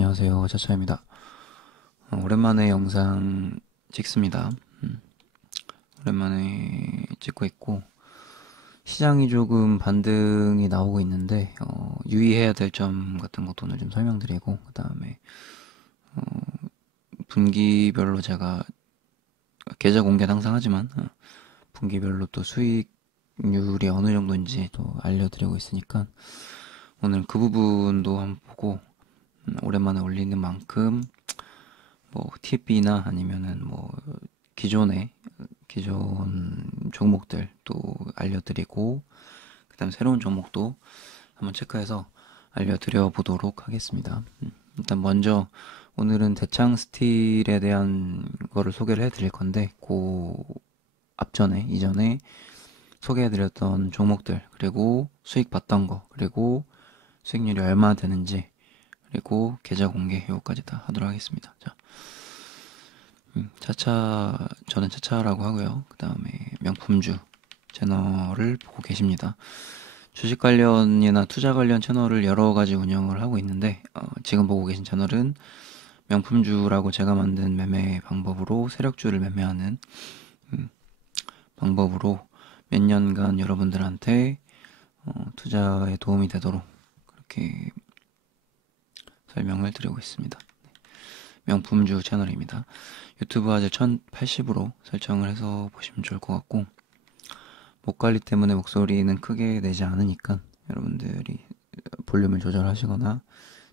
안녕하세요. 차차입니다. 오랜만에 영상 찍습니다. 오랜만에 찍고 있고, 시장이 조금 반등이 나오고 있는데, 유의해야 될 점 같은 것도 오늘 좀 설명드리고, 그 다음에, 분기별로 제가, 계좌 공개는 항상 하지만, 분기별로 또 수익률이 어느 정도인지 또 알려드리고 있으니까, 오늘 그 부분도 한번 보고, 오랜만에 올리는 만큼, 뭐, TFB나 아니면은 뭐, 기존 종목들 또 알려드리고, 그 다음 새로운 종목도 한번 체크해서 알려드려 보도록 하겠습니다. 일단 먼저 오늘은 대창 스틸에 대한 거를 소개를 해드릴 건데, 이전에 소개해드렸던 종목들, 그리고 수익 봤던 거, 그리고 수익률이 얼마 되는지, 그리고 계좌 공개 요거까지 다 하도록 하겠습니다. 자, 저는 차차라고 하고요. 그 다음에 명품주 채널을 보고 계십니다. 주식 관련이나 투자 관련 채널을 여러 가지 운영을 하고 있는데, 지금 보고 계신 채널은 명품주라고 제가 만든 매매 방법으로 세력주를 매매하는 방법으로 몇 년간 여러분들한테 투자에 도움이 되도록 그렇게 설명을 드리고 있습니다. 명품주 채널입니다. 유튜브 아재 1080으로 설정을 해서 보시면 좋을 것 같고, 목 관리 때문에 목소리는 크게 내지 않으니까 여러분들이 볼륨을 조절하시거나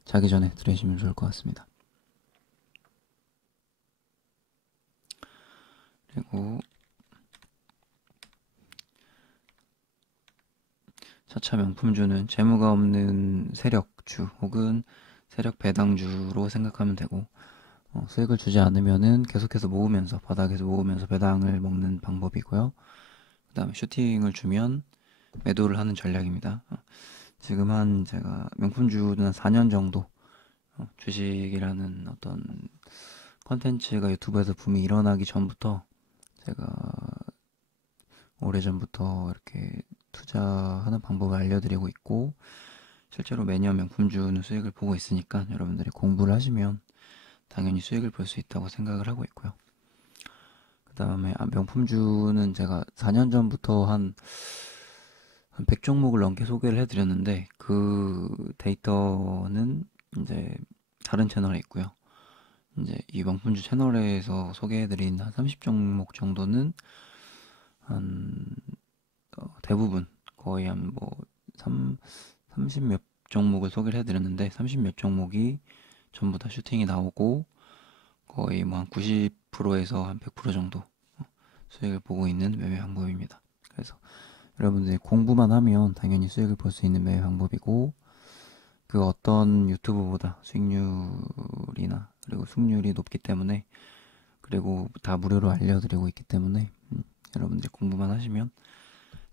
자기 전에 들으시면 좋을 것 같습니다. 그리고 차차 명품주는 재무가 없는 세력주 혹은 세력 배당주로 생각하면 되고, 수익을 주지 않으면은 계속해서 모으면서 바닥에서 모으면서 배당을 먹는 방법이고요. 그 다음에 슈팅을 주면 매도를 하는 전략입니다. 지금 제가 명품주는 한 4년 정도 주식이라는 어떤 컨텐츠가 유튜브에서 붐이 일어나기 전부터 제가 오래전부터 이렇게 투자하는 방법을 알려드리고 있고, 실제로 매년 명품주는 수익을 보고 있으니까 여러분들이 공부를 하시면 당연히 수익을 볼 수 있다고 생각을 하고 있고요. 그 다음에 명품주는 제가 4년 전부터 한 100종목을 넘게 소개를 해드렸는데, 그 데이터는 이제 다른 채널에 있고요. 이제 이 명품주 채널에서 소개해드린 한 30종목 정도는 한 대부분 거의 한 뭐 30 몇 종목을 소개를 해드렸는데, 30 몇 종목이 전부 다 슈팅이 나오고 거의 뭐 한 90%에서 한 100% 정도 수익을 보고 있는 매매 방법입니다. 그래서 여러분들이 공부만 하면 당연히 수익을 볼 수 있는 매매 방법이고, 그 어떤 유튜브보다 수익률이나 그리고 수익률이 높기 때문에, 그리고 다 무료로 알려드리고 있기 때문에 여러분들이 공부만 하시면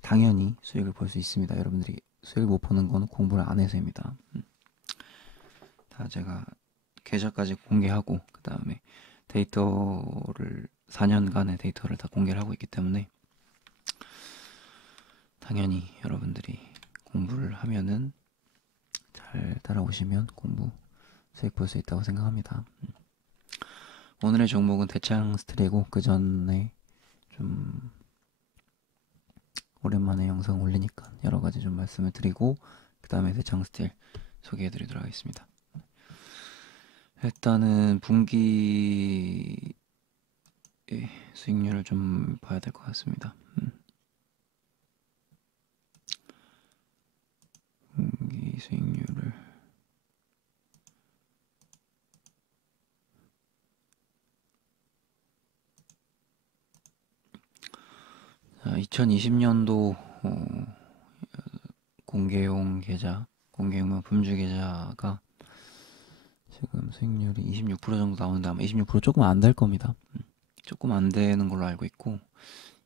당연히 수익을 볼 수 있습니다. 여러분들이 수익을 못 보는 건 공부를 안 해서입니다. 다 제가 계좌까지 공개하고, 그 다음에 4년간의 데이터를 다 공개를 하고 있기 때문에 당연히 여러분들이 공부를 하면은 잘 따라오시면 수익 볼 수 있다고 생각합니다. 오늘의 종목은 대창 스틸이고, 그 전에 좀 오랜만에 영상 올리니까 여러 가지 좀 말씀을 드리고, 그 다음에 대창 스틸 소개해 드리도록 하겠습니다. 일단은 분기 수익률을 좀 봐야 될 것 같습니다. 분기 수익률을 2020년도 공개용 명품주 계좌가 지금 수익률이 26% 정도 나오는데, 아마 26% 조금 안 될 겁니다. 조금 안 되는 걸로 알고 있고,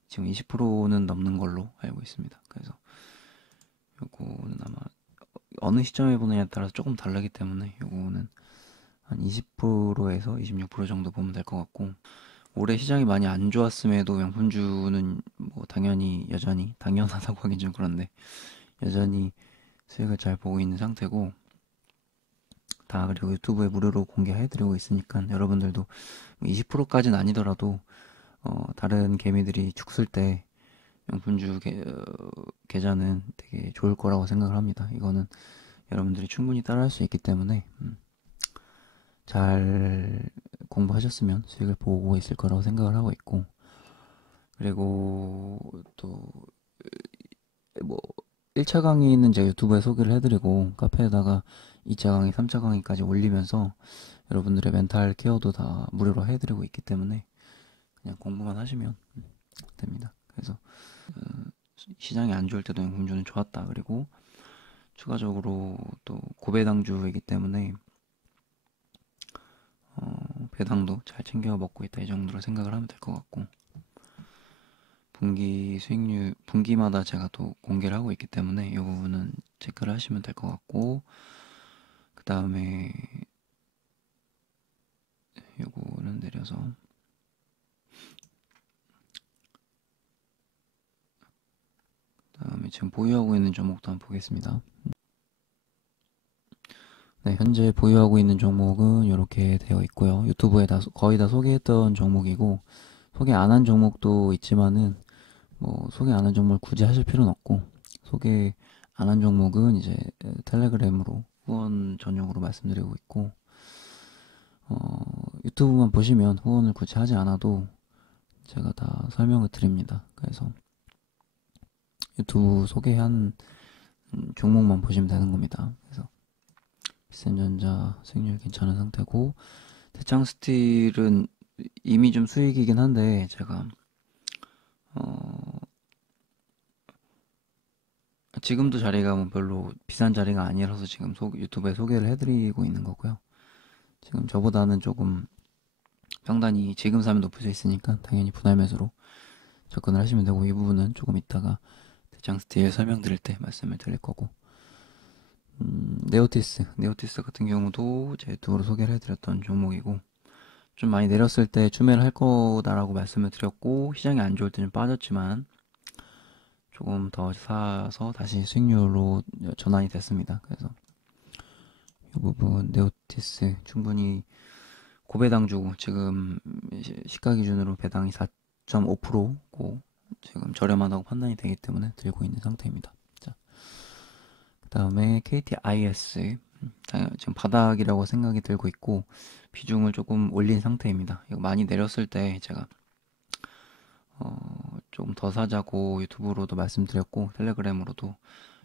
지금 20%는 넘는 걸로 알고 있습니다. 그래서 요거는 아마 어느 시점에 보느냐에 따라서 조금 다르기 때문에 요거는 한 20%에서 26% 정도 보면 될 것 같고, 올해 시장이 많이 안 좋았음에도 명품주는 뭐 당연히 여전히, 당연하다고 하긴 좀 그런데 여전히 수익을 잘 보고 있는 상태고, 다 그리고 유튜브에 무료로 공개해드리고 있으니까 여러분들도 20%까지는 아니더라도 다른 개미들이 죽을 때 명품주 계좌는 되게 좋을 거라고 생각을 합니다. 이거는 여러분들이 충분히 따라할 수 있기 때문에 잘 공부하셨으면 수익을 보고 있을 거라고 생각을 하고 있고, 그리고 또 뭐 1차 강의는 제가 유튜브에 소개를 해드리고 카페에다가 2차 강의, 3차 강의까지 올리면서 여러분들의 멘탈 케어도 다 무료로 해드리고 있기 때문에 그냥 공부만 하시면 됩니다. 그래서 시장이 안 좋을 때도 명품주는 좋았다. 그리고 추가적으로 또 고배당주이기 때문에 배당도 잘 챙겨 먹고 있다, 이 정도로 생각을 하면 될 것 같고, 분기 수익률 분기마다 제가 또 공개를 하고 있기 때문에 이 부분은 체크를 하시면 될 것 같고, 그 다음에 요거는 내려서 그다음에 지금 보유하고 있는 종목도 한번 보겠습니다. 네, 현재 보유하고 있는 종목은 이렇게 되어 있고요. 유튜브에 거의 다 소개했던 종목이고, 소개 안 한 종목도 있지만은 뭐 소개 안 한 종목을 굳이 하실 필요는 없고, 소개 안 한 종목은 이제 텔레그램으로 후원 전용으로 말씀드리고 있고, 유튜브만 보시면 후원을 굳이 하지 않아도 제가 다 설명을 드립니다. 그래서 유튜브 소개한 종목만 보시면 되는 겁니다. 그래서 비센전자 수익률 괜찮은 상태고, 대창 스틸은 이미 좀 수익이긴 한데 제가 지금도 자리가 뭐 별로 비싼 자리가 아니라서 지금 유튜브에 소개를 해드리고 있는 거고요. 지금 저보다는 조금 평단이 지금 사면 높을 수 있으니까 당연히 분할 매수로 접근을 하시면 되고, 이 부분은 조금 이따가 대장 스틸 설명드릴 때 말씀을 드릴 거고, 네오티스 같은 경우도 제 유튜브로 소개를 해드렸던 종목이고, 좀 많이 내렸을 때 추매를 할 거다라고 말씀을 드렸고, 시장이 안 좋을 때 좀 빠졌지만 조금 더 사서 다시 수익률로 전환이 됐습니다. 그래서 이 부분 네오티스 충분히 고배당 주고, 지금 시가 기준으로 배당이 4.5%고 지금 저렴하다고 판단이 되기 때문에 들고 있는 상태입니다. 자, 그 다음에 KTIS 지금 바닥이라고 생각이 들고 있고 비중을 조금 올린 상태입니다. 이거 많이 내렸을 때 제가 조금 더 사자고 유튜브로도 말씀드렸고 텔레그램으로도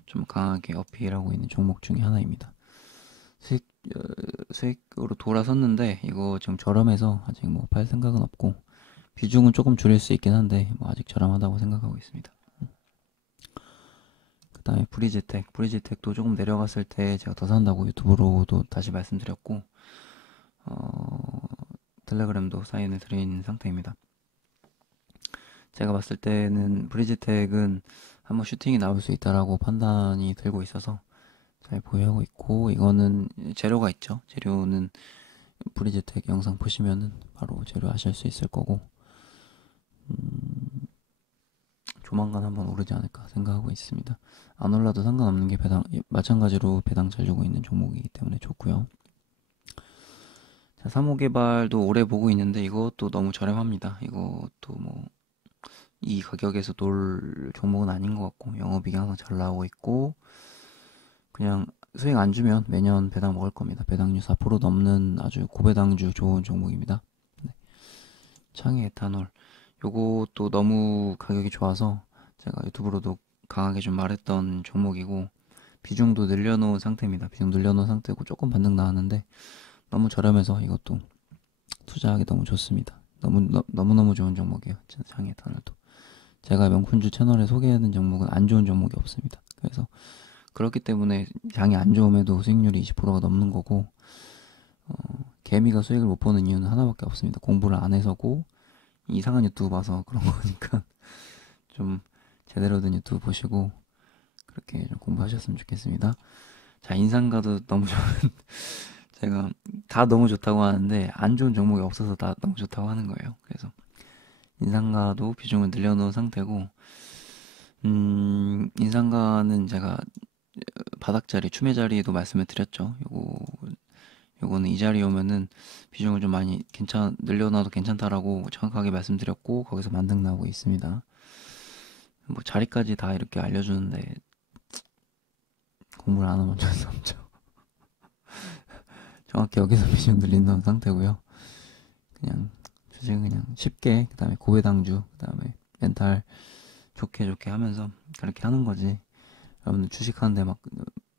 좀 강하게 어필하고 있는 종목 중에 하나입니다. 수익, 수익으로 돌아섰는데 이거 지금 저렴해서 아직 뭐 팔 생각은 없고, 비중은 조금 줄일 수 있긴 한데 뭐 아직 저렴하다고 생각하고 있습니다. 그 다음에 브리지텍도 조금 내려갔을 때 제가 더 산다고 유튜브로도 다시 말씀드렸고, 텔레그램도 사인을 드린 상태입니다. 제가 봤을 때는 브리지텍은 한번 슈팅이 나올 수 있다라고 판단이 들고 있어서 잘 보유하고 있고, 이거는 재료가 있죠. 재료는 브리지텍 영상 보시면은 바로 재료 아실 수 있을 거고, 조만간 한번 오르지 않을까 생각하고 있습니다. 안 올라도 상관없는 게 마찬가지로 배당 잘 주고 있는 종목이기 때문에 좋고요. 자, 사모개발도 오래 보고 있는데 이것도 너무 저렴합니다. 이것도 뭐 이 가격에서 놀 종목은 아닌 것 같고, 영업이익이 항상 잘 나오고 있고, 그냥 수익 안 주면 매년 배당 먹을 겁니다. 배당률 4% 넘는 아주 고배당주 좋은 종목입니다. 네. 창의 에탄올, 요것도 너무 가격이 좋아서 제가 유튜브로도 강하게 좀 말했던 종목이고, 비중도 늘려놓은 상태입니다. 비중 늘려놓은 상태고 조금 반등 나왔는데 너무 저렴해서 이것도 투자하기 너무 좋습니다. 너무너무 좋은 종목이에요. 창의 에탄올도. 제가 명품주 채널에 소개하는 종목은 안 좋은 종목이 없습니다. 그래서 그렇기 때문에 장이 안 좋음에도 수익률이 20%가 넘는 거고, 개미가 수익을 못 보는 이유는 하나밖에 없습니다. 공부를 안 해서고 이상한 유튜브 봐서 그런 거니까 좀 제대로 된 유튜브 보시고 그렇게 좀 공부하셨으면 좋겠습니다. 자, 인상가도 너무 좋은 제가 다 너무 좋다고 하는데 안 좋은 종목이 없어서 다 너무 좋다고 하는 거예요. 그래서 인상가도 비중을 늘려놓은 상태고, 인상가는 제가 바닥자리, 추매자리에도 말씀을 드렸죠. 요거 요거는 이 자리에 오면은 비중을 좀 많이 늘려놔도 괜찮다라고 정확하게 말씀드렸고 거기서 만등 나오고 있습니다. 뭐 자리까지 다 이렇게 알려주는데 공부를 안 하면 어쩔 수 없죠. 정확히 여기서 비중 늘린다는 상태고요. 그냥 주식은 그냥 쉽게 그다음에 고배당주 그다음에 멘탈 좋게 좋게 하면서 그렇게 하는 거지. 여러분들 주식하는데 막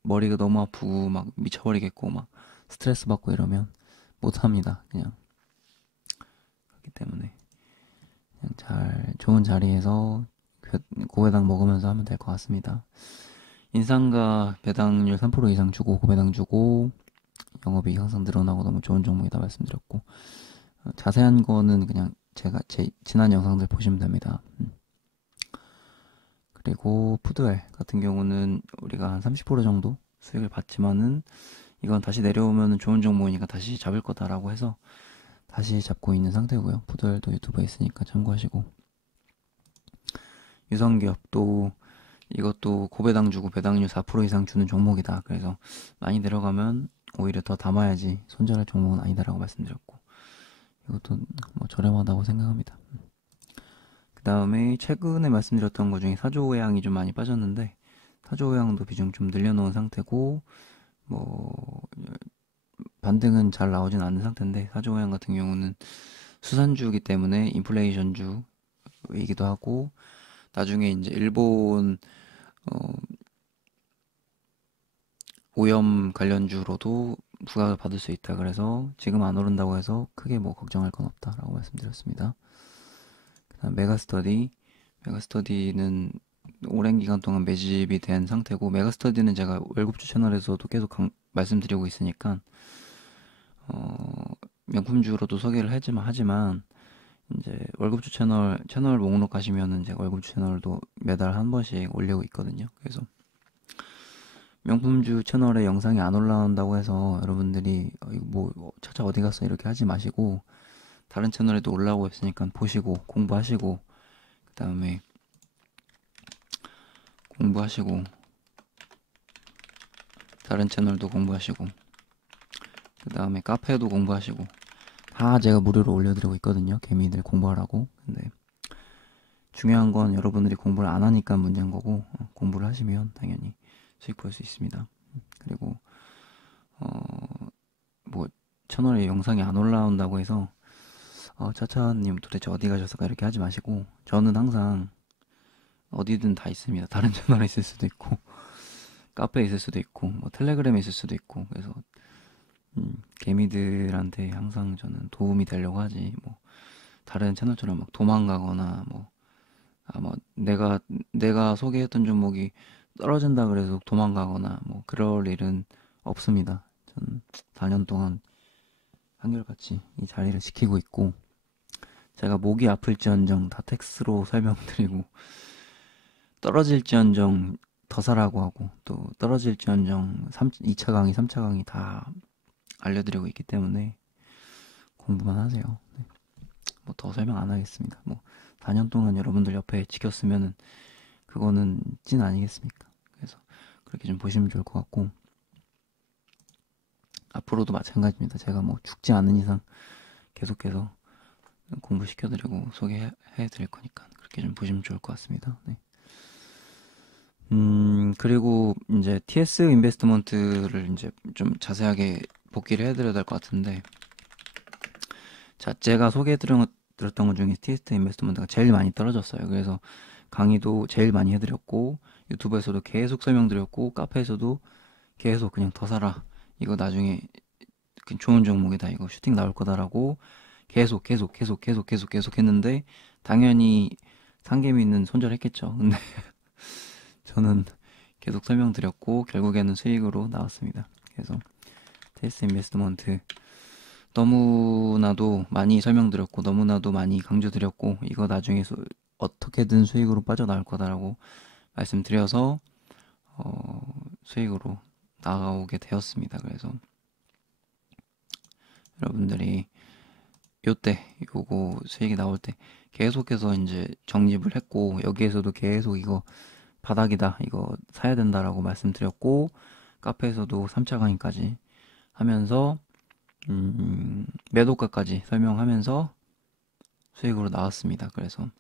머리가 너무 아프고 막 미쳐버리겠고 막 스트레스 받고 이러면 못합니다. 그냥 그렇기 때문에 그냥 잘 좋은 자리에서 고배당 먹으면서 하면 될 것 같습니다. 인상가 배당률 3% 이상 주고 고배당 주고 영업이익 항상 늘어나고 너무 좋은 종목이다 말씀드렸고 자세한 거는 그냥 제가 제 지난 영상들 보시면 됩니다. 그리고 푸드웰 같은 경우는 우리가 한 30% 정도 수익을 받지만은 이건 다시 내려오면 좋은 종목이니까 다시 잡을 거다라고 해서 다시 잡고 있는 상태고요. 푸드웰도 유튜브에 있으니까 참고하시고 유성기업도 이것도 고배당 주고 배당률 4% 이상 주는 종목이다. 그래서 많이 내려가면 오히려 더 담아야지 손절할 종목은 아니다라고 말씀드렸고 이것도 뭐 저렴하다고 생각합니다. 그 다음에 최근에 말씀드렸던 것 중에 사조회양이 좀 많이 빠졌는데 사조회양도 비중 좀 늘려놓은 상태고 뭐 반등은 잘 나오진 않는 상태인데 사조회양 같은 경우는 수산주이기 때문에 인플레이션주이기도 하고 나중에 이제 일본 어, 오염 관련주로도 부각을 받을 수 있다. 그래서 지금 안 오른다고 해서 크게 뭐 걱정할 건 없다라고 말씀드렸습니다. 그다음 메가스터디는 오랜 기간 동안 매집이 된 상태고 메가스터디는 제가 월급주 채널에서도 계속 말씀드리고 있으니까 명품주로도 소개를 하지만 이제 월급주 채널 목록 가시면은 제가 월급주 채널도 매달 한 번씩 올리고 있거든요. 그래서 명품주 채널에 영상이 안 올라온다고 해서 여러분들이 이거 뭐 차차 어디 갔어 이렇게 하지 마시고 다른 채널에도 올라오고 있으니까 보시고 그다음에 공부하시고 다른 채널도 공부하시고 그다음에 카페도 공부하시고 다 제가 무료로 올려드리고 있거든요. 개미들 공부하라고. 근데 중요한 건 여러분들이 공부를 안 하니까 문제인 거고 공부를 하시면 당연히 수익 볼 수 있습니다. 그리고 뭐 채널에 영상이 안 올라온다고 해서 차차님 도대체 어디 가셨을까 이렇게 하지 마시고 저는 항상 어디든 다 있습니다. 다른 채널에 있을 수도 있고 카페에 있을 수도 있고 뭐 텔레그램에 있을 수도 있고 그래서 개미들한테 항상 저는 도움이 되려고 하지 뭐 다른 채널처럼 막 도망가거나 뭐 아마 내가 소개했던 종목이 떨어진다 그래서 도망가거나 뭐 그럴 일은 없습니다. 저는 4년 동안 한결같이 이 자리를 지키고 있고 제가 목이 아플지언정 다 텍스로 설명드리고 떨어질지언정 더 사라고 하고 또 떨어질지언정 2차 강의, 3차 강의 다 알려드리고 있기 때문에 공부만 하세요. 네. 뭐 더 설명 안 하겠습니다. 뭐 4년 동안 여러분들 옆에 지켰으면은 그거는 찐 아니겠습니까? 그래서 그렇게 좀 보시면 좋을 것 같고 앞으로도 마찬가지입니다. 제가 뭐 죽지 않는 이상 계속해서 공부시켜드리고 소개해드릴 거니까 그렇게 좀 보시면 좋을 것 같습니다. 네. 그리고 이제 TS 인베스트먼트를 이제 좀 자세하게 복귀를 해드려야 될 것 같은데 자, 제가 소개해드렸던 것 중에 TS 인베스트먼트가 제일 많이 떨어졌어요. 그래서 강의도 제일 많이 해드렸고 유튜브에서도 계속 설명드렸고 카페에서도 계속 그냥 더 사라 이거 나중에 좋은 종목이다 이거 슈팅 나올 거다라고 계속 했는데 당연히 상계미는 손절했겠죠. 근데 저는 계속 설명드렸고 결국에는 수익으로 나왔습니다. 그래서 테스 인베스트먼트 너무나도 많이 설명드렸고 너무나도 많이 강조드렸고 이거 나중에 어떻게든 수익으로 빠져나올 거다라고 말씀드려서 수익으로 나오게 되었습니다. 그래서 여러분들이 요거 수익이 나올 때 계속해서 이제 적립을 했고 여기에서도 계속 이거 바닥이다 이거 사야 된다라고 말씀드렸고 카페에서도 3차 강의까지 하면서 매도가까지 설명하면서 수익으로 나왔습니다. 그래서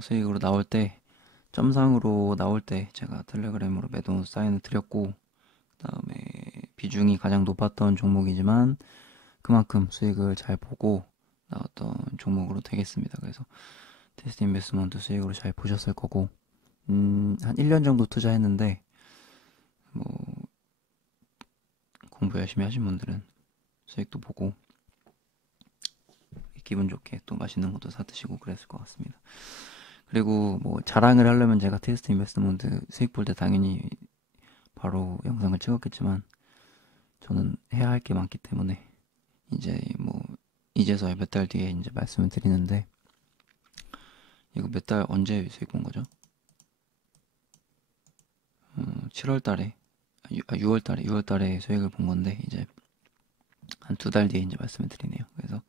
수익으로 나올 때 점상으로 나올 때 제가 텔레그램으로 매도 사인을 드렸고, 그다음에 비중이 가장 높았던 종목이지만 그만큼 수익을 잘 보고 나왔던 종목으로 되겠습니다. 그래서 테스트 인베스트먼트 수익으로 잘 보셨을 거고, 한 1년 정도 투자했는데 뭐 공부 열심히 하신 분들은 수익도 보고 기분 좋게 또 맛있는 것도 사 드시고 그랬을 것 같습니다. 그리고 뭐 자랑을 하려면 제가 테스트 인베스트먼트 수익 볼 때 당연히 바로 영상을 찍었겠지만, 저는 해야 할 게 많기 때문에 이제 뭐 이제서야 몇 달 뒤에 이제 말씀을 드리는데, 이거 몇 달 언제 수익 본 거죠? 7월 달에 6월 달에 6월 달에 수익을 본 건데, 이제 한 2달 뒤에 이제 말씀을 드리네요. 그래서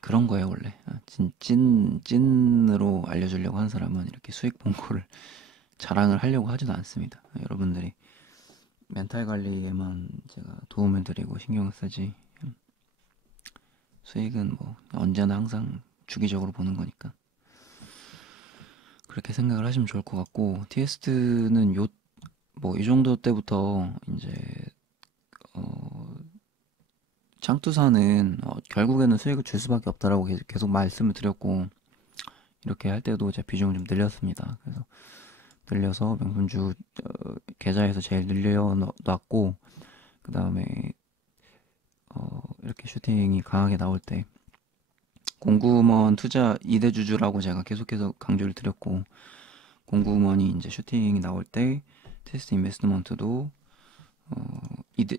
그런 거예요, 원래. 찐으로 알려주려고 하는 사람은 이렇게 수익 본 거를 자랑을 하려고 하지도 않습니다. 여러분들이 멘탈 관리에만 제가 도움을 드리고 신경을 쓰지, 수익은 뭐 언제나 항상 주기적으로 보는 거니까 그렇게 생각을 하시면 좋을 것 같고, TS는 뭐 이 정도 때부터 이제 창투사는 결국에는 수익을 줄 수밖에 없다라고 계속 말씀을 드렸고, 이렇게 할 때도 제 비중을 좀 늘렸습니다. 그래서 늘려서 명분주 계좌에서 제일 늘려놨고, 그 다음에 이렇게 슈팅이 강하게 나올 때 공구먼 투자 2대 주주라고 제가 계속해서 강조를 드렸고, 공구먼이 이제 슈팅이 나올 때 테스트 인베스트먼트도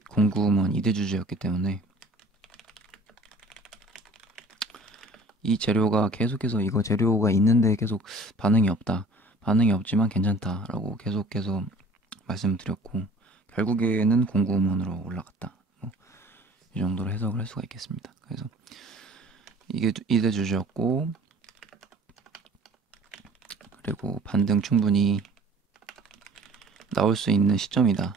공구먼 2대 주주였기 때문에, 이 재료가 계속해서 이거 재료가 있는데 계속 반응이 없다, 반응이 없지만 괜찮다라고 계속해서 말씀드렸고, 결국에는 공구먼으로 올라갔다, 뭐 이 정도로 해석을 할 수가 있겠습니다. 그래서 이게 2대 주주였고, 그리고 반등 충분히 나올 수 있는 시점이다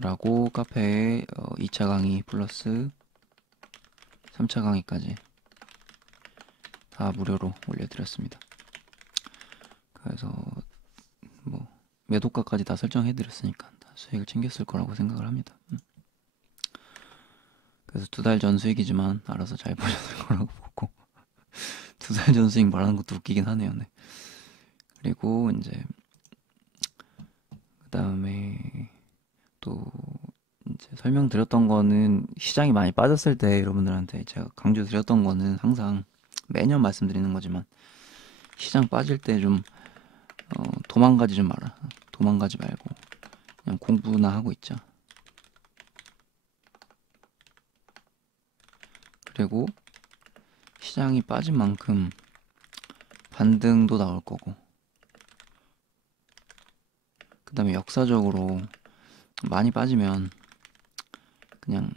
라고 카페에 2차 강의 플러스 3차 강의까지 다 무료로 올려드렸습니다. 그래서 뭐 매도가까지 다 설정해드렸으니까 다 수익을 챙겼을 거라고 생각을 합니다. 그래서 2달 전 수익이지만 알아서 잘 보셨을 거라고 보고, 2달 전 수익 말하는 것도 웃기긴 하네요. 네. 그리고 이제 그 다음에 또 이제 설명드렸던 거는, 시장이 많이 빠졌을 때 여러분들한테 제가 강조드렸던 거는 항상 매년 말씀드리는 거지만, 시장 빠질 때 좀 도망가지 좀 마라. 도망가지 말고 그냥 공부나 하고 있자. 그리고 시장이 빠진 만큼 반등도 나올 거고, 그 다음에 역사적으로 많이 빠지면 그냥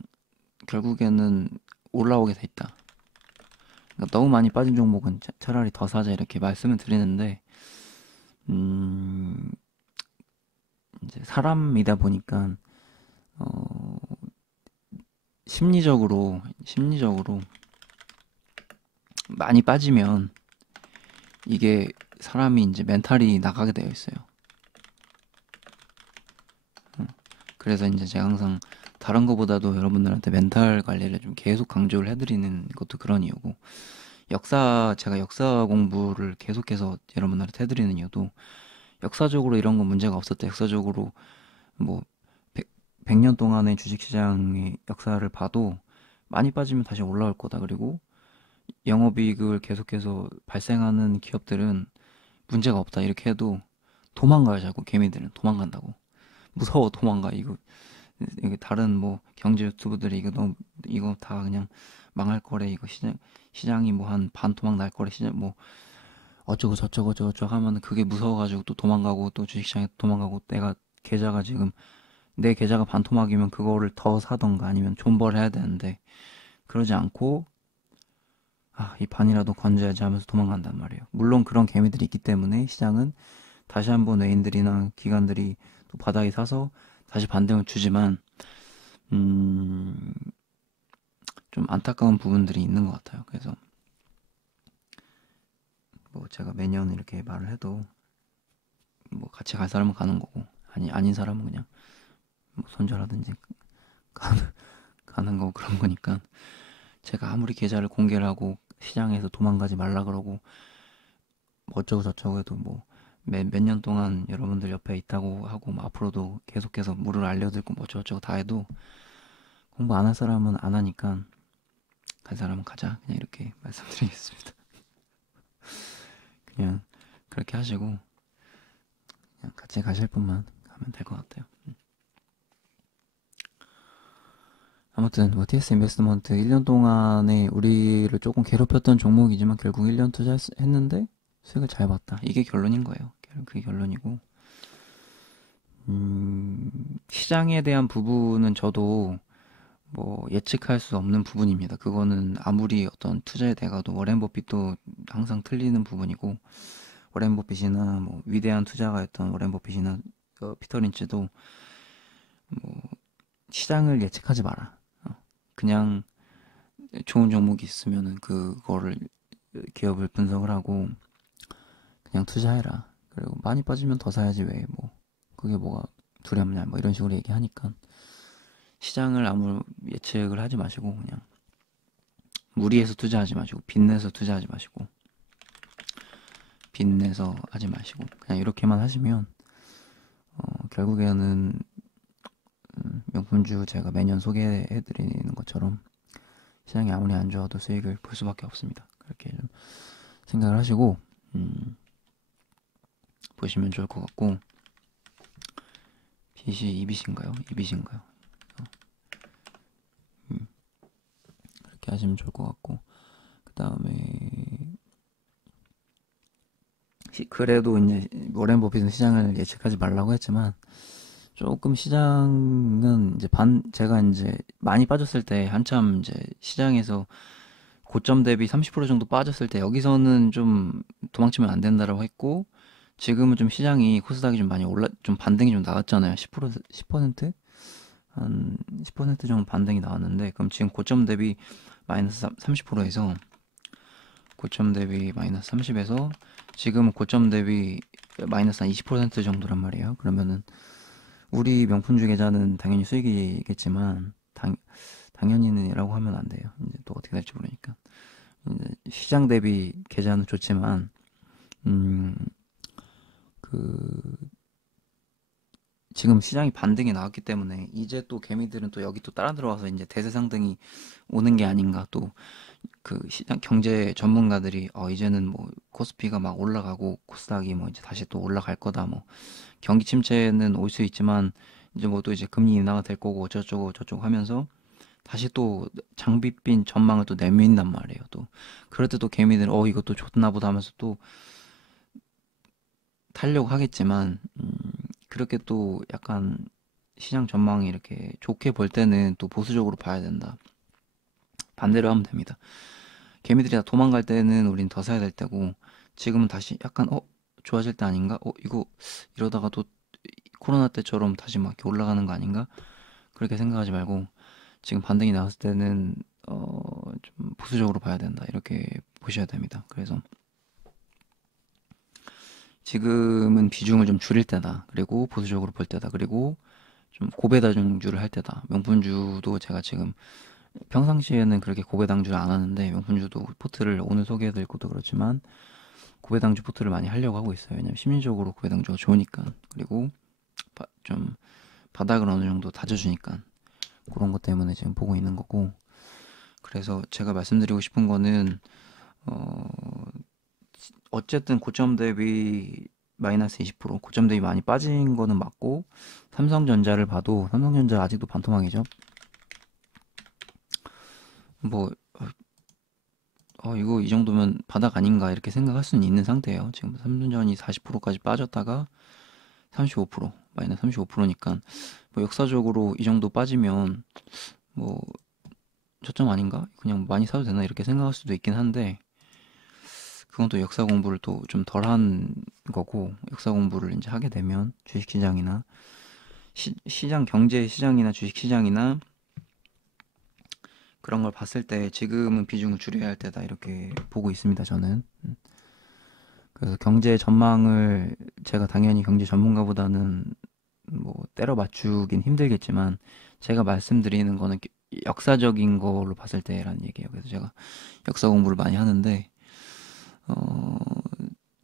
결국에는 올라오게 돼 있다. 그러니까 너무 많이 빠진 종목은 차라리 더 사자, 이렇게 말씀을 드리는데, 이제 사람이다 보니까 심리적으로 많이 빠지면 이게 사람이 이제 멘탈이 나가게 되어 있어요. 그래서 이제 제가 항상 다른 거보다도 여러분들한테 멘탈 관리를 좀 계속 강조를 해드리는 것도 그런 이유고, 제가 역사 공부를 계속해서 여러분들한테 해드리는 이유도, 역사적으로 이런 건 문제가 없었다, 역사적으로 뭐 100년 동안의 주식시장의 역사를 봐도 많이 빠지면 다시 올라올 거다, 그리고 영업이익을 계속해서 발생하는 기업들은 문제가 없다, 이렇게 해도 도망가요. 자꾸 개미들은 도망간다고. 무서워, 도망가. 이거 다른 뭐 경제 유튜브들이 이거 다 그냥 망할 거래, 이거 시장이 뭐 한 반 도망 날 거래, 시장 뭐 어쩌고 저쩌고 저쩌고 하면은 그게 무서워가지고 또 도망가고, 또 주식시장에 도망가고, 내 계좌가 반토막이면 그거를 더 사던가 아니면 존버를 해야 되는데, 그러지 않고 이 반이라도 건져야지 하면서 도망간단 말이에요. 물론 그런 개미들이 있기 때문에 시장은 다시 한번 외인들이나 기관들이 또 바닥에 사서 다시 반등을 주지만 음, 좀 안타까운 부분들이 있는 것 같아요. 그래서 뭐 제가 매년 이렇게 말을 해도 뭐 같이 갈 사람은 가는 거고 아닌 사람은 그냥 뭐 손절하든지 가는, 가는 거고 그런 거니까 제가 아무리 계좌를 공개를 하고 시장에서 도망가지 말라 그러고 뭐 어쩌고 저쩌고 해도 뭐 몇 년 동안 여러분들 옆에 있다고 하고 뭐 앞으로도 계속해서 물을 알려드리고 뭐 어쩌고저쩌고 다 해도 공부 안 할 사람은 안 하니까 갈 사람은 가자 그냥 이렇게 말씀드리겠습니다. 그냥 그렇게 하시고 그냥 같이 가실 분만 가면 될 것 같아요. 아무튼 뭐 TS 인베스트먼트 1년 동안에 우리를 조금 괴롭혔던 종목이지만 결국 1년 투자했는데 수익을 잘 봤다. 이게 결론인 거예요. 그게 결론이고 시장에 대한 부분은 저도 뭐 예측할 수 없는 부분입니다. 그거는 아무리 어떤 투자에 대가도 워렌 버핏도 항상 틀리는 부분이고 워렌 버핏이나 뭐 위대한 투자가였던 워렌 버핏이나 피터 린치도 뭐 시장을 예측하지 마라. 그냥 좋은 종목이 있으면은 그거를 기업을 분석을 하고 그냥 투자해라. 그리고 많이 빠지면 더 사야지 왜 뭐 그게 뭐가 두렵냐 뭐 이런 식으로 얘기하니까 시장을 아무 예측을 하지 마시고 그냥 무리해서 투자하지 마시고 빚내서 투자하지 마시고 빚내서 하지 마시고 그냥 이렇게만 하시면 결국에는 명품주 제가 매년 소개해드리는 것처럼 시장이 아무리 안 좋아도 수익을 볼 수밖에 없습니다. 그렇게 좀 생각을 하시고 보시면 좋을 것 같고 빚이 이빗인가요? 이빗인가요? 그렇게 하시면 좋을 것 같고 그 다음에 그래도 이제 워렌 버핏은 시장을 예측하지 말라고 했지만 조금 시장은 이제 제가 이제 많이 빠졌을 때 한참 이제 시장에서 고점 대비 30% 정도 빠졌을 때 여기서는 좀 도망치면 안 된다라고 했고 지금은 좀 시장이 코스닥이 좀 많이 좀 반등이 좀 나왔잖아요. 10%? 한 10% 정도 반등이 나왔는데 그럼 지금 고점 대비 마이너스 30%에서 고점 대비 마이너스 30에서 지금 고점 대비 마이너스 한 20% 정도란 말이에요. 그러면은 우리 명품주 계좌는 당연히 수익이겠지만 당연히는이라고 하면 안 돼요. 이제 또 어떻게 될지 모르니까 이제 시장 대비 계좌는 좋지만 음, 그 지금 시장이 반등이 나왔기 때문에 이제 또 개미들은 또 여기 또 따라 들어와서 이제 대세 상등이 오는 게 아닌가 또 그 시장 경제 전문가들이 이제는 뭐 코스피가 막 올라가고 코스닥이 뭐 이제 다시 또 올라갈 거다 뭐 경기 침체는 올 수 있지만 이제 뭐 또 이제 금리 인하가 될 거고 어쩌고 저쩌고 하면서 다시 또 장밋빛 전망을 또 내민단 말이에요. 또 그럴 때 또 개미들은 이것도 좋나 보다 하면서 또 타려고 하겠지만 그렇게 또 약간 시장 전망이 이렇게 좋게 볼 때는 또 보수적으로 봐야 된다. 반대로 하면 됩니다. 개미들이 다 도망갈 때는 우린 더 사야 될 때고 지금은 다시 약간 좋아질 때 아닌가? 이거 이러다가 또 코로나 때처럼 다시 막 이렇게 올라가는 거 아닌가? 그렇게 생각하지 말고 지금 반등이 나왔을 때는 좀 보수적으로 봐야 된다. 이렇게 보셔야 됩니다. 그래서 지금은 비중을 좀 줄일 때다. 그리고 보수적으로 볼 때다. 그리고 좀 고배당주를 할 때다. 명품주도 제가 지금 평상시에는 그렇게 고배당주를 안 하는데 명품주도 포트를 오늘 소개해드릴 것도 그렇지만 고배당주 포트를 많이 하려고 하고 있어요. 왜냐면 심리적으로 고배당주가 좋으니까. 그리고 좀 바닥을 어느 정도 다져주니까 그런 것 때문에 지금 보고 있는 거고 그래서 제가 말씀드리고 싶은 거는 어, 어쨌든 고점 대비 마이너스 20% 고점 대비 많이 빠진 거는 맞고 삼성전자를 봐도 삼성전자 아직도 반토막이죠. 뭐 이거 이 정도면 바닥 아닌가 이렇게 생각할 수는 있는 상태예요. 지금 삼성전이 40%까지 빠졌다가 35% 마이너스 35%니까 뭐 역사적으로 이 정도 빠지면 뭐 저점 아닌가? 그냥 많이 사도 되나 이렇게 생각할 수도 있긴 한데 그건 또 역사 공부를 또 좀 덜 한 거고, 역사 공부를 이제 하게 되면 주식시장이나 시장, 경제 시장이나 주식 시장이나 그런 걸 봤을 때 지금은 비중을 줄여야 할 때다 이렇게 보고 있습니다, 저는. 그래서 경제 전망을 제가 당연히 경제 전문가보다는 뭐 때려 맞추긴 힘들겠지만 제가 말씀드리는 거는 역사적인 걸로 봤을 때라는 얘기예요. 그래서 제가 역사 공부를 많이 하는데 어,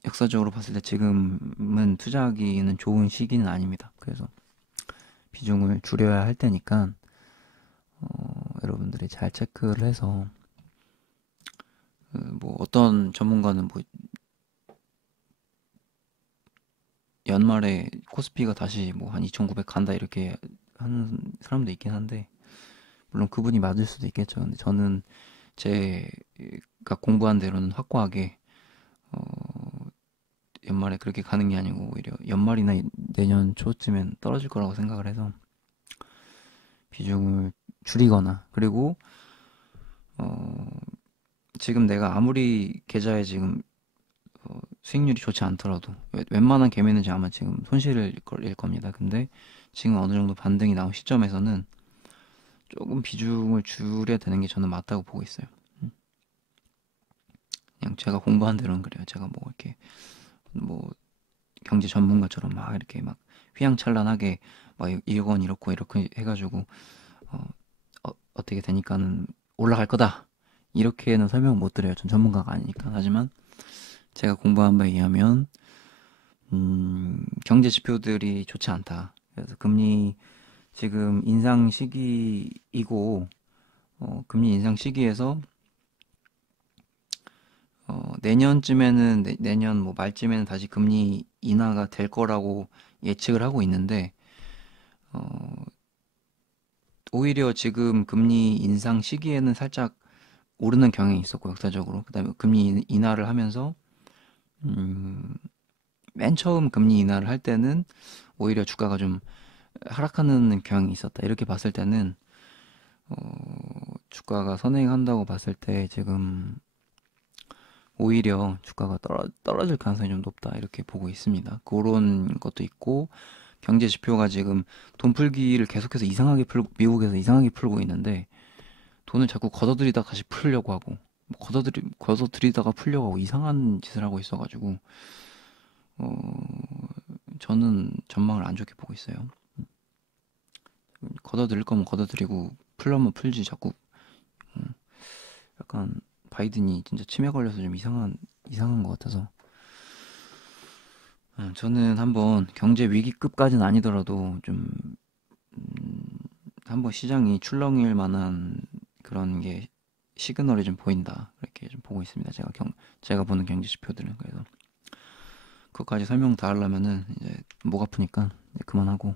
역사적으로 봤을 때 지금은 투자하기는 좋은 시기는 아닙니다. 그래서 비중을 줄여야 할 때니까 여러분들이 잘 체크를 해서 뭐 어떤 전문가는 뭐 연말에 코스피가 다시 뭐 한 2,900 간다 이렇게 하는 사람도 있긴 한데 물론 그분이 맞을 수도 있겠죠. 근데 저는 제가 공부한 대로는 확고하게 연말에 그렇게 가는 게 아니고 오히려 연말이나 내년 초쯤엔 떨어질 거라고 생각을 해서 비중을 줄이거나 그리고 어, 지금 내가 아무리 계좌에 지금 수익률이 좋지 않더라도 웬만한 개미는 아마 지금 손실을 일 겁니다. 근데 지금 어느 정도 반등이 나온 시점에서는 조금 비중을 줄여야 되는 게 저는 맞다고 보고 있어요. 그냥 제가 공부한 대로는 그래요. 제가 뭐 이렇게 뭐 경제 전문가처럼 막 이렇게 막 휘황찬란하게 막 이건 이렇고 이렇게 해가지고 떻게 되니까는 올라갈 거다 이렇게는 설명 못 드려요. 전 전문가가 아니니까. 하지만 제가 공부한 바에 의하면 경제 지표들이 좋지 않다. 그래서 금리 지금 인상 시기이고 금리 인상 시기에서 내년쯤에는 내년 뭐 말쯤에는 다시 금리 인하가 될 거라고 예측을 하고 있는데 어, 오히려 지금 금리 인상 시기에는 살짝 오르는 경향이 있었고 역사적으로 그다음에 금리 인하를 하면서 음, 맨 처음 금리 인하를 할 때는 오히려 주가가 좀 하락하는 경향이 있었다. 이렇게 봤을 때는 주가가 선행한다고 봤을 때 지금 오히려 주가가 떨어질 가능성이 좀 높다. 이렇게 보고 있습니다. 그런 것도 있고 경제 지표가 지금 돈 풀기를 계속해서 이상하게 풀고 미국에서 이상하게 풀고 있는데 돈을 자꾸 걷어들이다가 다시 풀려고 하고 뭐 걷어들이다가 풀려고 하고 이상한 짓을 하고 있어가지고 어, 저는 전망을 안 좋게 보고 있어요. 걷어들일 거면 걷어들이고 풀려면 풀지 자꾸 약간 바이든이 진짜 치매 걸려서 좀 이상한 것 같아서 저는 한번 경제 위기급까지는 아니더라도 좀 한번 시장이 출렁일 만한 그런 게 시그널이 좀 보인다 이렇게 좀 보고 있습니다. 제가 보는 경제 지표들은 그래서 그것까지 설명 다 하려면은 이제 목 아프니까 이제 그만하고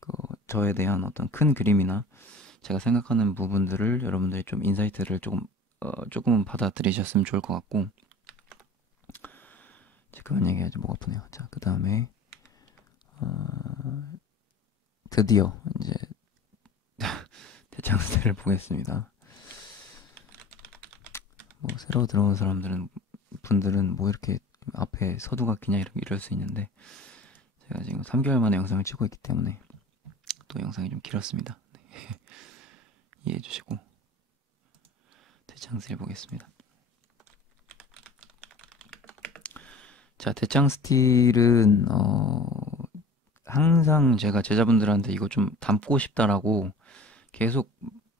그 저에 대한 어떤 큰 그림이나 제가 생각하는 부분들을 여러분들이 좀 인사이트를 조금은 받아들이셨으면 좋을 것 같고 이제 그런 얘기해야지 목 아프네요. 자, 그 다음에 드디어 이제 대장세를 보겠습니다. 뭐 새로 들어온 분들은 뭐 이렇게 앞에 서두가 기냐 이럴 수 있는데 제가 지금 3개월 만에 영상을 찍고 있기 때문에 또 영상이 좀 길었습니다. 이해해 주시고 대장세를 보겠습니다. 자, 대창 스틸은 항상 제가 제자분들한테 이거 좀 담고 싶다라고 계속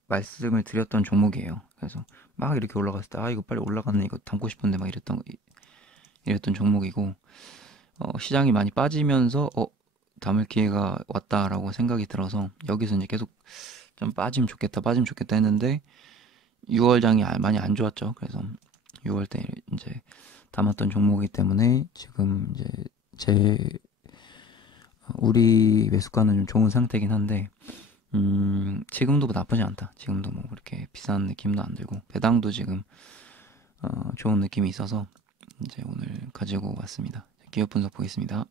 말씀을 드렸던 종목이에요. 그래서 막 이렇게 올라갔을 때 이거 빨리 올라갔네 이거 담고 싶은데 막 이랬던 종목이고 시장이 많이 빠지면서 담을 기회가 왔다라고 생각이 들어서 여기서 이제 계속 좀 빠지면 좋겠다 했는데 6월장이 많이 안 좋았죠. 그래서 6월 때 이제 담았던 종목이기 때문에 지금 이제 제 우리 매수가는 좀 좋은 상태긴 한데 지금도 뭐 나쁘지 않다. 지금도 뭐 그렇게 비싼 느낌도 안 들고 배당도 지금 좋은 느낌이 있어서 이제 오늘 가지고 왔습니다. 기업 분석 보겠습니다.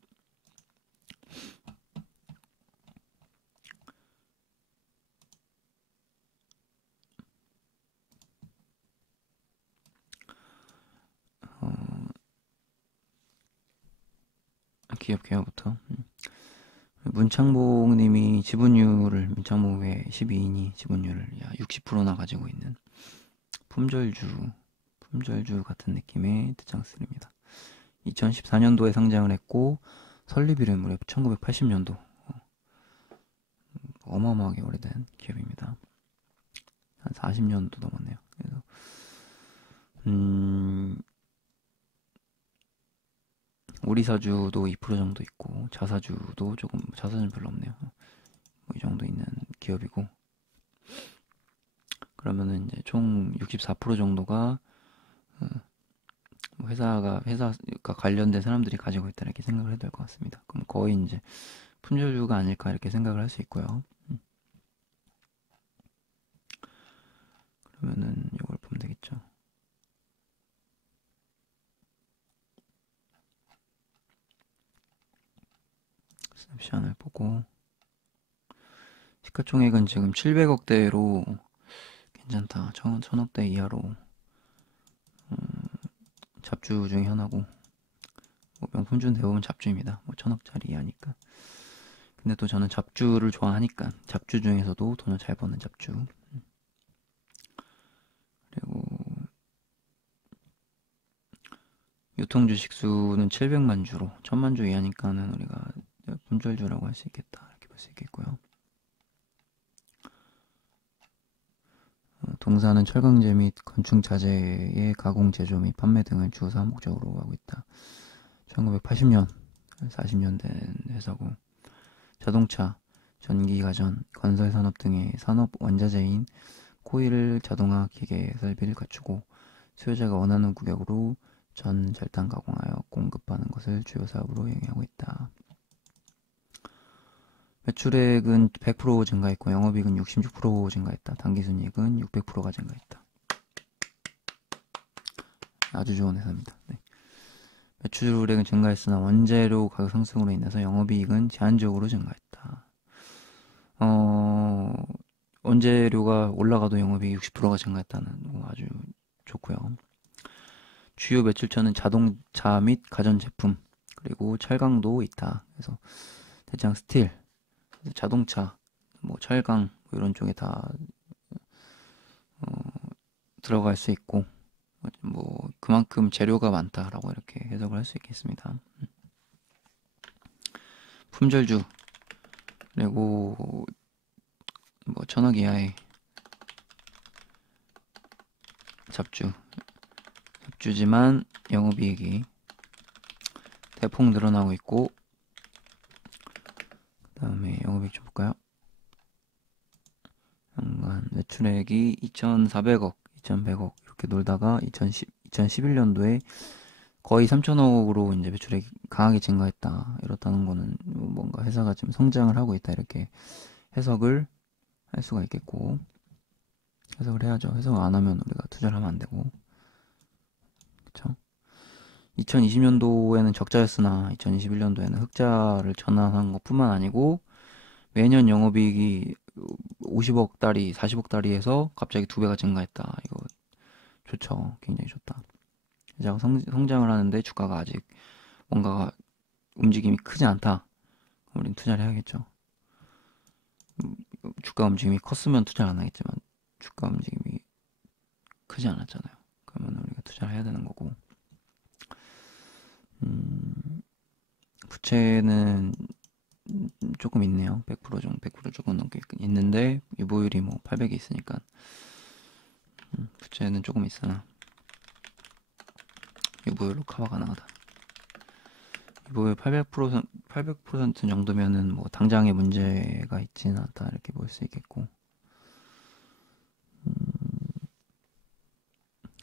기업 개요부터. 문창복님이 지분율을 문창복의 12인이 지분율을 60%나 가지고 있는 품절주 같은 느낌의 드장스입니다. 2014년도에 상장을 했고 설립일은 무려 1980년도. 어마어마하게 오래된 기업입니다. 한 40년도 넘었네요. 그래서 오리사주도 2% 정도 있고 자사주도 조금 자사주는 별로 없네요. 이 정도 있는 기업이고 그러면은 이제 총 64% 정도가 회사가 관련된 사람들이 가지고 있다 이렇게 생각을 해도 될 것 같습니다. 그럼 거의 이제 품절주가 아닐까 이렇게 생각을 할 수 있고요. 그러면은 이걸 보면 되겠죠. 스냅션을 보고 시가총액은 지금 700억대로 괜찮다. 1000억대 이하로 잡주 중에 하나고 명품주는 대부분 잡주입니다. 1000억짜리 이하니까. 근데 또 저는 잡주를 좋아하니까 잡주 중에서도 돈을 잘 버는 잡주. 그리고 유통주식 수는 700만 주로 1000만 주 이하니까는 우리가 품절주라고 할 수 있겠다 이렇게 볼 수 있겠고요. 동사는 철강제 및 건축자재의 가공 제조 및 판매 등을 주 사목적으로 하고 있다. 1980년 40년 된 회사고 자동차, 전기가전, 건설산업 등의 산업 원자재인 코일 자동화 기계 설비를 갖추고 수요자가 원하는 구격으로 전 절단 가공하여 공급하는 것을 주요 사업으로 영위하고 있다. 매출액은 100% 증가했고 영업이익은 66% 증가했다. 당기순이익은 600%가 증가했다. 아주 좋은 회사입니다. 네. 매출액은 증가했으나 원재료 가격 상승으로 인해서 영업이익은 제한적으로 증가했다. 원재료가 올라가도 영업이익 60%가 증가했다는 거 아주 좋고요. 주요 매출처는 자동차 및 가전제품 그리고 철강도 있다. 그래서 대장 스틸, 자동차, 철강 이런 쪽에 다 들어갈 수 있고 그만큼 재료가 많다라고 이렇게 해석을 할 수 있겠습니다. 품절주 그리고 1000억 이하의 잡주지만 영업이익이 대폭 늘어나고 있고 그 다음에 영업이익 좀 볼까요? 연간 매출액이 2,400억, 2,100억 이렇게 놀다가 2011년도에 거의 3,000억으로 이제 매출액이 강하게 증가했다. 이렇다는 거는 뭔가 회사가 지금 성장을 하고 있다 이렇게 해석을 할 수가 있겠고 해석을 해야죠. 해석을 안 하면 우리가 투자를 하면 안 되고 그쵸? 2020년도에는 적자였으나 2021년도에는 흑자를 전환한 것뿐만 아니고 매년 영업이익이 50억 달이 40억 달이에서 갑자기 2배가 증가했다. 이거 좋죠. 굉장히 좋다. 이제 성장을 하는데 주가가 아직 뭔가가 움직임이 크지 않다. 우린 투자를 해야겠죠. 주가 움직임이 컸으면 투자를 안 하겠지만 주가 움직임이 크지 않았잖아요. 그러면 우리가 투자를 해야 되는 거고 부채는 조금 있네요. 100% 정도, 100% 조금 넘게 있는데 유보율이 800이 있으니까 부채는 조금 있으나 유보율로 커버 가능하다. 유보율 800% 정도면은 당장의 문제가 있지는 않다 이렇게 볼 수 있겠고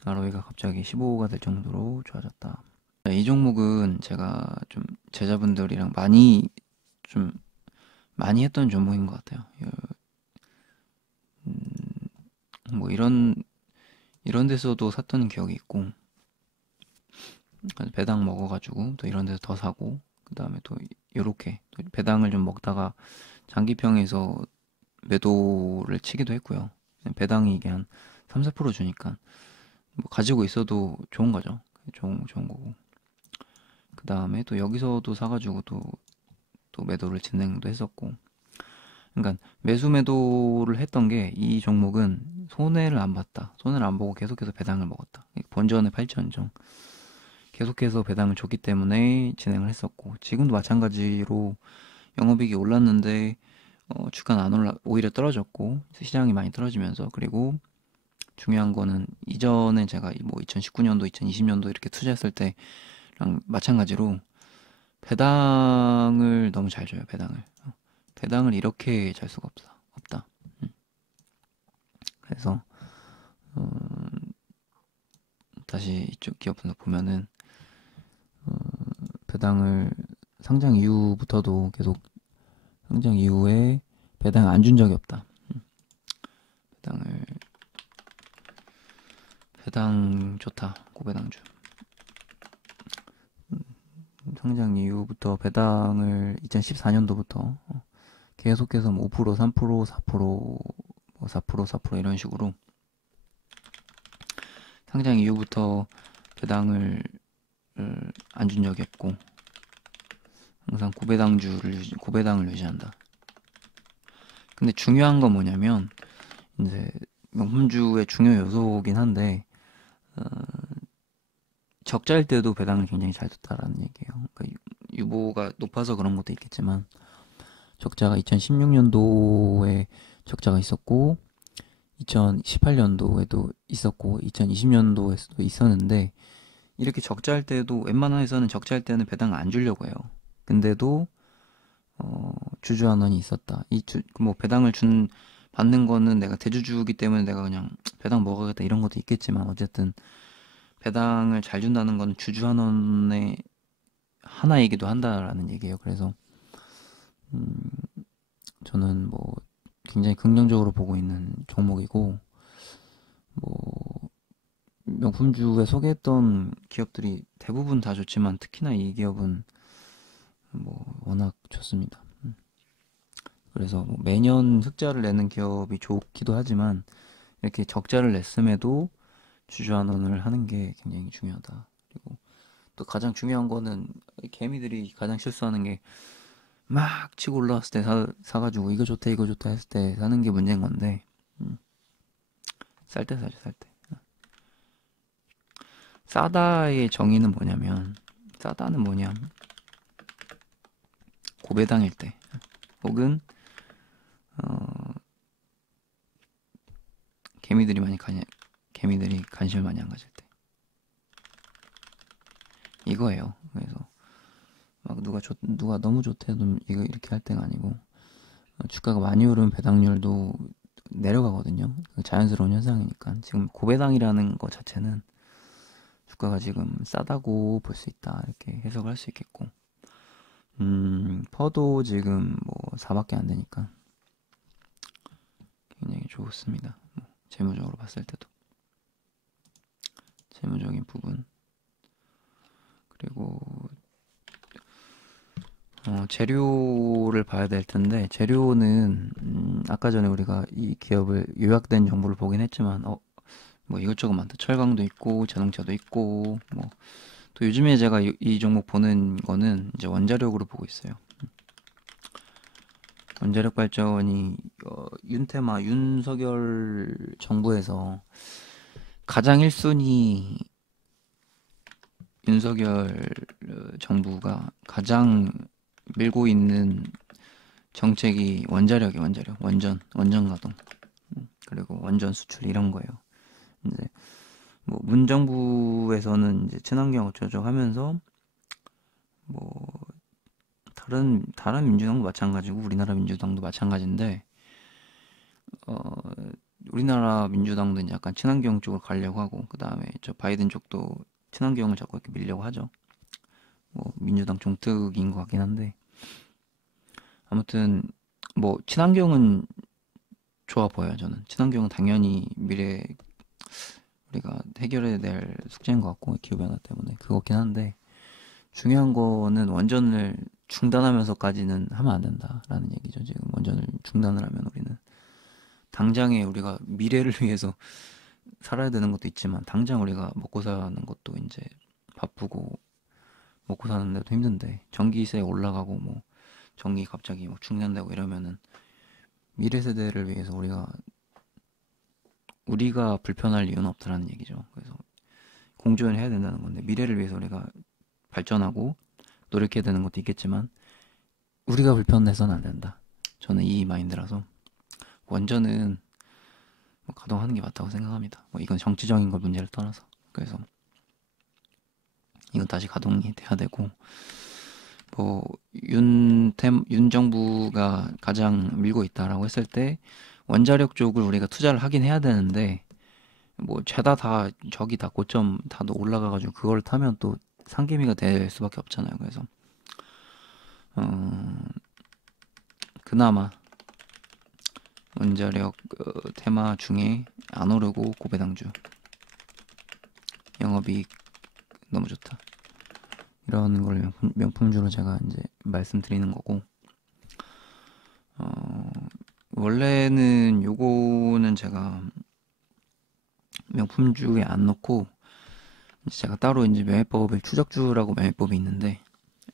ROE가 갑자기 15가 될 정도로 좋아졌다. 이 종목은 제가 좀 제자분들이랑 많이 했던 종목인 것 같아요. 이런 데서도 샀던 기억이 있고 배당 먹어가지고 또 이런 데서 더 사고 그 다음에 또 요렇게 또 배당을 좀 먹다가 장기평에서 매도를 치기도 했고요. 배당이 이게 한 3, 4% 주니까 가지고 있어도 좋은 거죠. 좋은 거고 그 다음에 또 여기서도 사가지고 또 매도를 진행도 했었고. 그러니까 매수 매도를 했던 게 이 종목은 손해를 안 봤다. 손해를 안 보고 계속해서 배당을 먹었다. 본전의 팔전정. 계속해서 배당을 줬기 때문에 진행을 했었고 지금도 마찬가지로 영업이익이 올랐는데 주가는 안 올라 오히려 떨어졌고 시장이 많이 떨어지면서 그리고 중요한 거는 이전에 제가 뭐 2019년도, 2020년도 이렇게 투자했을 때랑 마찬가지로 배당을 너무 잘 줘요. 배당을 이렇게 잘 수가 없다. 음. 그래서 어, 다시 이쪽 기업 분석 보면은 배당을 상장 이후부터도 계속 상장 이후에 배당 안 준 적이 없다. 배당을 배당 좋다. 고배당주. 상장 이후부터 배당을 2014년도부터 계속해서 뭐 5%, 3%, 4%, 뭐 4%, 4% 이런 식으로 상장 이후부터 배당을 안 준 적이 없고 항상 고배당을 유지한다. 근데 중요한 건 뭐냐면 이제 명품주의 중요 요소긴 한데 적자일 때도 배당을 굉장히 잘 줬다라는 얘기예요. 그러니까 유보가 높아서 그런 것도 있겠지만 적자가 2016년도에 적자가 있었고 2018년도에도 있었고 2020년도에도 있었는데 이렇게 적자할 때도 웬만한 회사는 적자할 때는 배당을 안 주려고 해요. 근데도 주주환원이 있었다. 뭐 배당을 받는 거는 내가 대주주이기 때문에 내가 그냥 배당 먹어야겠다 이런 것도 있겠지만 어쨌든 배당을 잘 준다는 건 주주환원의 하나이기도 한다라는 얘기예요. 그래서 음, 저는 뭐 굉장히 긍정적으로 보고 있는 종목이고 뭐 명품주에 소개했던 기업들이 대부분 다 좋지만 특히나 이 기업은 뭐 워낙 좋습니다. 그래서 뭐 매년 흑자를 내는 기업이 좋기도 하지만 이렇게 적자를 냈음에도 주주환원을 하는 게 굉장히 중요하다. 그리고 또 가장 중요한 거는 개미들이 가장 실수하는 게 막 치고 올라왔을 때 사가지고 이거 좋다 이거 좋다 했을 때 사는 게 문제인 건데 쌀 때 사죠 쌀 때. 싸다의 정의는 뭐냐면 싸다는 뭐냐면 고배당일 때 혹은 어, 개미들이 개미들이 관심을 많이 안 가질 때 이거예요. 그래서 막 누가 너무 좋대 이거 이렇게 할 때가 아니고 주가가 많이 오르면 배당률도 내려가거든요. 자연스러운 현상이니까 지금 고배당이라는 것 자체는 주가가 지금 싸다고 볼 수 있다 이렇게 해석을 할 수 있겠고 퍼도 지금 뭐 4밖에 안 되니까 굉장히 좋습니다. 뭐 재무적으로 봤을 때도 재무적인 부분 그리고 재료를 봐야 될 텐데 재료는 아까 전에 우리가 이 기업을 요약된 정보를 보긴 했지만 뭐 이것저것 많다. 철강도 있고 자동차도 있고 뭐 또 요즘에 제가 이 종목 보는 거는 이제 원자력으로 보고 있어요. 원자력 발전이 윤석열 정부에서 가장 1순위 윤석열 정부가 가장 밀고 있는 정책이 원자력, 원전 가동, 그리고 원전 수출 이런 거예요. 이제 뭐 문정부에서는 이제 친환경 어쩌고 하면서 뭐 다른 민주당도 마찬가지고 우리나라 민주당도 마찬가지인데 어 우리나라 민주당도 이제 약간 친환경 쪽으로 가려고 하고 그 다음에 저 바이든 쪽도 친환경을 자꾸 이렇게 밀려고 하죠. 뭐 민주당 종특인 것 같긴 한데 아무튼 뭐 친환경은 좋아 보여요. 저는 친환경은 당연히 미래 우리가 해결해야 될 숙제인 것 같고 기후변화 때문에 그렇긴 한데 중요한 거는 원전을 중단하면서까지는 하면 안 된다라는 얘기죠. 지금 원전을 중단을 하면 우리는 당장에 우리가 미래를 위해서 살아야 되는 것도 있지만 당장 우리가 먹고 사는 것도 이제 바쁘고 먹고 사는데도 힘든데 전기세 올라가고 뭐 전기 갑자기 뭐 중단되고 이러면은 미래 세대를 위해서 우리가 불편할 이유는 없다라는 얘기죠. 그래서 공존을 해야 된다는 건데 미래를 위해서 우리가 발전하고 노력해야 되는 것도 있겠지만 우리가 불편해서는 안 된다. 저는 이 마인드라서 원전은 뭐 가동하는 게 맞다고 생각합니다. 뭐 이건 정치적인 걸 문제를 떠나서 그래서 이건 다시 가동이 돼야 되고 뭐 윤 정부가 가장 밀고 있다라고 했을 때 원자력 쪽을 우리가 투자를 하긴 해야 되는데 뭐 죄다 다 저기 다 고점 다도 올라가가지고 그걸 타면 또 상기미가 될 수밖에 없잖아요. 그래서 어, 그나마 원자력 테마 중에 안 오르고 고배당주 영업이익 너무 좋다. 이런 걸 명품주로 제가 이제 말씀드리는 거고 어, 원래는 요거는 제가 명품주에 안 넣고 이제 제가 따로 이제 매매법을 추적주라고 매매법이 있는데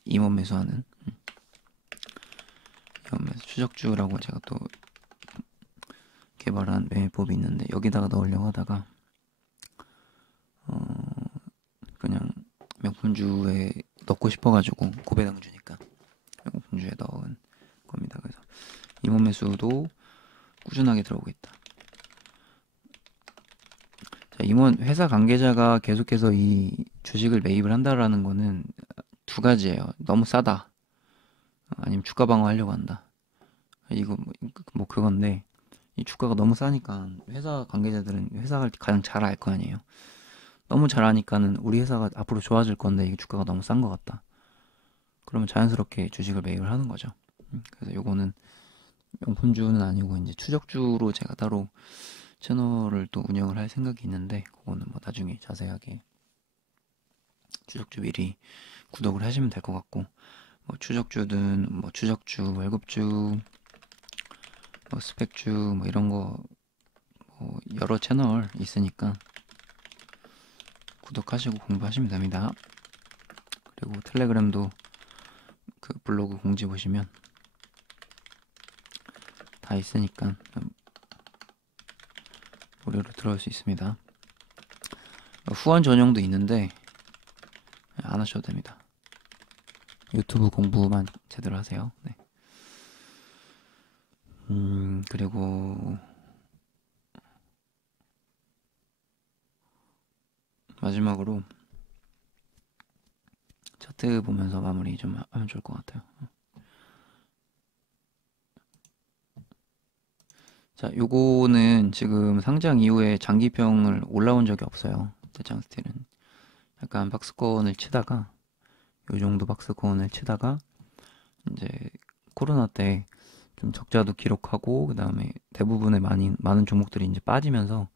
임원 매수하는 임원 매수 추적주라고 제가 또 개발한 매매법이 있는데 여기다가 넣으려고 하다가 그냥 명품주에 넣고 싶어가지고 고배당주니까 명품주에 넣은 겁니다. 그래서 임원 매수도 꾸준하게 들어오고 있다. 자, 임원 회사 관계자가 계속해서 이 주식을 매입을 한다라는 거는 두 가지예요. 너무 싸다. 아니면 주가 방어하려고 한다. 이거 뭐 그건데 이 주가가 너무 싸니까 회사 관계자들은 회사를 가장 잘 알 거 아니에요. 너무 잘하니까는 우리 회사가 앞으로 좋아질 건데 이 주가가 너무 싼 것 같다. 그러면 자연스럽게 주식을 매입을 하는 거죠. 그래서 요거는 명품주는 아니고 이제 추적주로 제가 따로 채널을 또 운영을 할 생각이 있는데 그거는 뭐 나중에 자세하게 추적주 미리 구독을 하시면 될 것 같고 뭐 추적주든 뭐 추적주, 월급주, 뭐 스펙주 뭐 이런 거 뭐 여러 채널 있으니까 구독하시고 공부하시면 됩니다. 그리고 텔레그램도 그 블로그 공지 보시면 다 있으니까 무료로 들어올 수 있습니다. 후원 전용도 있는데 안 하셔도 됩니다. 유튜브 공부만 제대로 하세요. 네. 그리고 마지막으로 차트 보면서 마무리 좀 하면 좋을 것 같아요. 자, 요거는 지금 상장 이후에 장기평을 올라온 적이 없어요. 대장 스틸은 약간 박스권을 치다가 요 정도 박스권을 치다가 이제 코로나 때 좀 적자도 기록하고 그다음에 대부분의 많은 종목들이 이제 빠지면서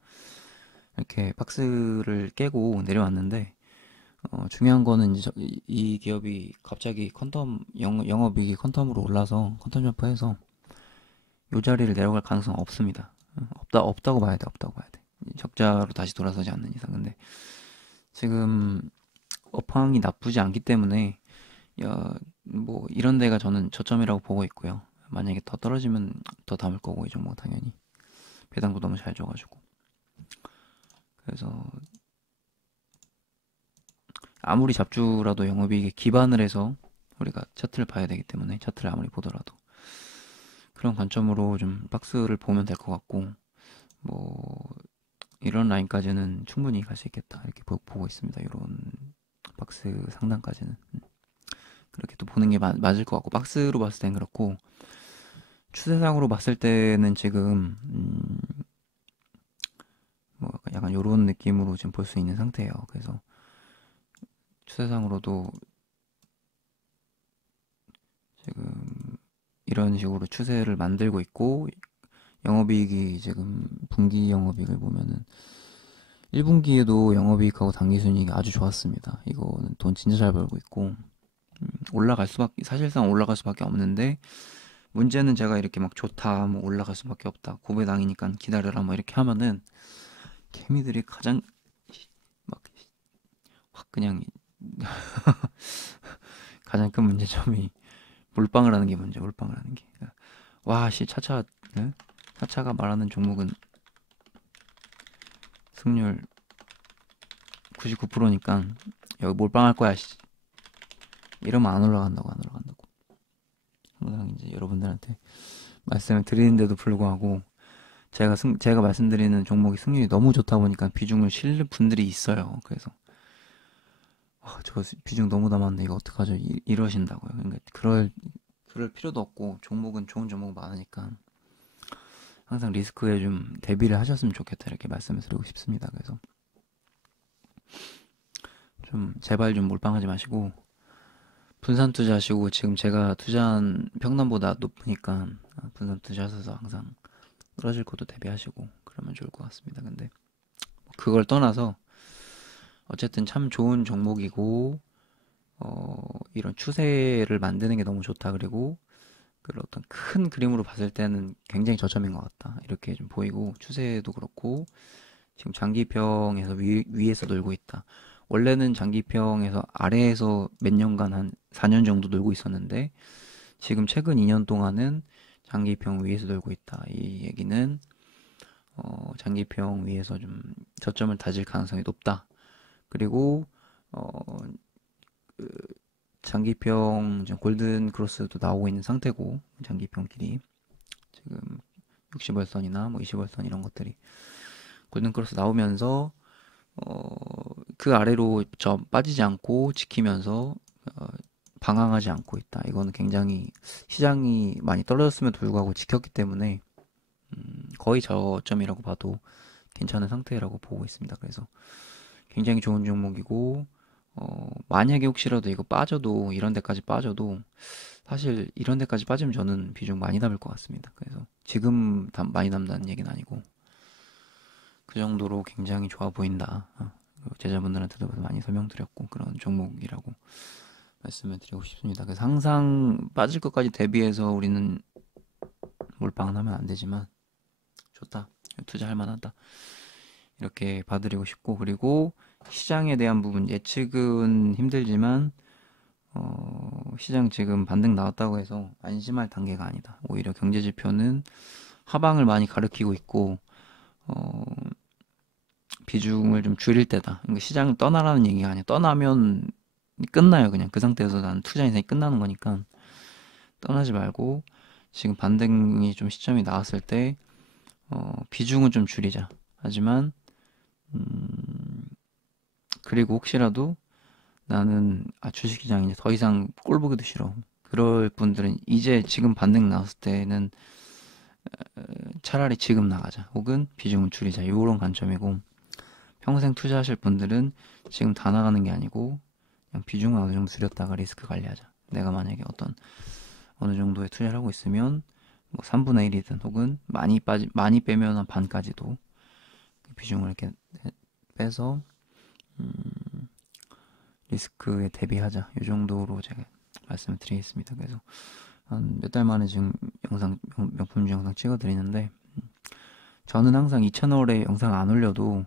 이렇게 박스를 깨고 내려왔는데 중요한 거는 이제 이 기업이 갑자기 영업이익이 퀀텀으로 올라서 퀀텀 점프해서 이 자리를 내려갈 가능성은 없습니다. 없다고 봐야 돼, 없다고 봐야 돼. 적자로 다시 돌아서지 않는 이상. 근데 지금 업황이 나쁘지 않기 때문에 뭐 이런 데가 저는 저점이라고 보고 있고요. 만약에 더 떨어지면 더 담을 거고 이 종목 당연히 배당도 너무 잘 줘가지고 그래서 아무리 잡주라도 영업이익에 기반을 해서 우리가 차트를 봐야 되기 때문에 차트를 아무리 보더라도 그런 관점으로 좀 박스를 보면 될 것 같고 뭐 이런 라인까지는 충분히 갈 수 있겠다 이렇게 보고 있습니다. 이런 박스 상단까지는 그렇게 또 보는 게 맞을 것 같고 박스로 봤을 땐 그렇고 추세상으로 봤을 때는 지금 뭐 약간 이런 느낌으로 지금 볼 수 있는 상태예요. 그래서 추세상으로도 지금 이런 식으로 추세를 만들고 있고 영업이익이 지금 분기 영업이익을 보면은 1분기에도 영업이익하고 당기순이익이 아주 좋았습니다. 이거는 돈 진짜 잘 벌고 있고 사실상 올라갈 수밖에 없는데 문제는 제가 이렇게 막 좋다 뭐 올라갈 수밖에 없다 고배당이니까 기다려라 뭐 이렇게 하면은 개미들이 가장 막 확 그냥 가장 큰 문제점이 몰빵을 하는 게 문제, 몰빵을 하는 게. 와, 씨, 차차, 네? 차차가 말하는 종목은 승률 99%니까 여기 몰빵할 거야, 씨. 이러면 안 올라간다고, 안 올라간다고. 항상 이제 여러분들한테 말씀을 드리는데도 불구하고 제가 말씀드리는 종목이 승률이 너무 좋다 보니까 비중을 실는 분들이 있어요. 그래서 저 비중 너무 남았는데 이거 어떡하죠? 이러신다고요. 그러니까 그럴 필요도 없고 종목은 좋은 종목 많으니까 항상 리스크에 좀 대비를 하셨으면 좋겠다 이렇게 말씀을 드리고 싶습니다. 그래서 좀 제발 좀 몰빵하지 마시고 분산 투자하시고 지금 제가 투자한 평단보다 높으니까 분산 투자하셔서 항상 떨어질 것도 대비하시고 그러면 좋을 것 같습니다. 근데 그걸 떠나서 어쨌든 참 좋은 종목이고 이런 추세를 만드는 게 너무 좋다. 그리고 그 어떤 큰 그림으로 봤을 때는 굉장히 저점인 것 같다. 이렇게 좀 보이고 추세도 그렇고 지금 장기평에서 위에서 놀고 있다. 원래는 장기평에서 아래에서 몇 년간 한 4년 정도 놀고 있었는데 지금 최근 2년 동안은 장기평 위에서 놀고 있다. 이 얘기는 장기평 위에서 좀 저점을 다질 가능성이 높다. 그리고 어, 장기평 지금 골든 크로스도 나오고 있는 상태고 장기평 길이 지금 60월선이나 뭐 20월선 이런 것들이 골든 크로스 나오면서 그 아래로 좀 빠지지 않고 지키면서 어, 방황하지 않고 있다. 이거는 굉장히 시장이 많이 떨어졌음에도 불구하고 지켰기 때문에 거의 저점이라고 봐도 괜찮은 상태라고 보고 있습니다. 그래서 굉장히 좋은 종목이고 만약에 혹시라도 이거 빠져도 이런 데까지 빠져도 사실 이런 데까지 빠지면 저는 비중 많이 담을 것 같습니다. 그래서 지금 많이 담다는 얘기는 아니고 그 정도로 굉장히 좋아 보인다. 제자분들한테도 많이 설명드렸고 그런 종목이라고 말씀을 드리고 싶습니다. 그래서 항상 빠질 것까지 대비해서 우리는 몰빵은 하면 안 되지만 좋다. 투자할 만하다. 이렇게 봐드리고 싶고 그리고 시장에 대한 부분 예측은 힘들지만 시장 지금 반등 나왔다고 해서 안심할 단계가 아니다. 오히려 경제 지표는 하방을 많이 가리키고 있고 어, 비중을 좀 줄일 때다. 그러니까 시장을 떠나라는 얘기가 아니야. 떠나면 끝나요. 그냥 그 상태에서 난 투자 인생이 끝나는 거니까 떠나지 말고 지금 반등이 좀 시점이 나왔을 때 비중은 좀 줄이자. 하지만 그리고 혹시라도 나는 주식시장 이제 더 이상 꼴 보기도 싫어. 그럴 분들은 이제 지금 반등 나왔을 때는 차라리 지금 나가자. 혹은 비중을 줄이자. 이런 관점이고 평생 투자하실 분들은 지금 다 나가는 게 아니고 그냥 비중을 어느 정도 줄였다가 리스크 관리하자. 내가 만약에 어느 정도의 투자를 하고 있으면 뭐 3분의 1이든 혹은 많이 빼면 한 반까지도 비중을 이렇게 빼서 리스크에 대비하자. 이 정도로 제가 말씀을 드리겠습니다. 그래서 한 몇 달 만에 지금 명품주 영상 찍어드리는데 저는 항상 이 채널에 영상 안 올려도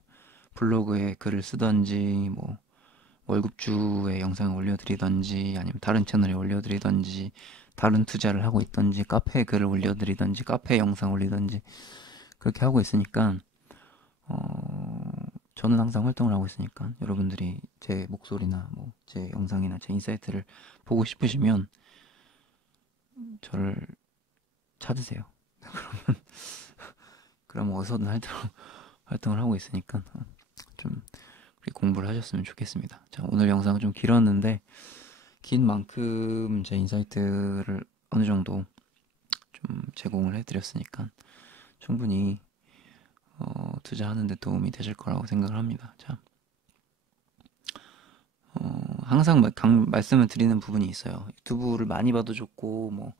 블로그에 글을 쓰던지 뭐 월급주의 영상을 올려드리던지 아니면 다른 채널에 올려드리던지 다른 투자를 하고 있던지 카페에 글을 올려드리던지 카페에 영상 올리던지 그렇게 하고 있으니까 저는 항상 활동을 하고 있으니까 여러분들이 제 목소리나 뭐 제 영상이나 제 인사이트를 보고 싶으시면 저를 찾으세요. 그럼 어디서든 활동을 하고 있으니까 좀 공부를 하셨으면 좋겠습니다. 자, 오늘 영상은 좀 길었는데 긴 만큼 제 인사이트를 어느 정도 좀 제공을 해드렸으니까 충분히 투자하는 데 도움이 되실 거라고 생각을 합니다. 자, 항상 말씀을 드리는 부분이 있어요. 유튜브를 많이 봐도 좋고 뭐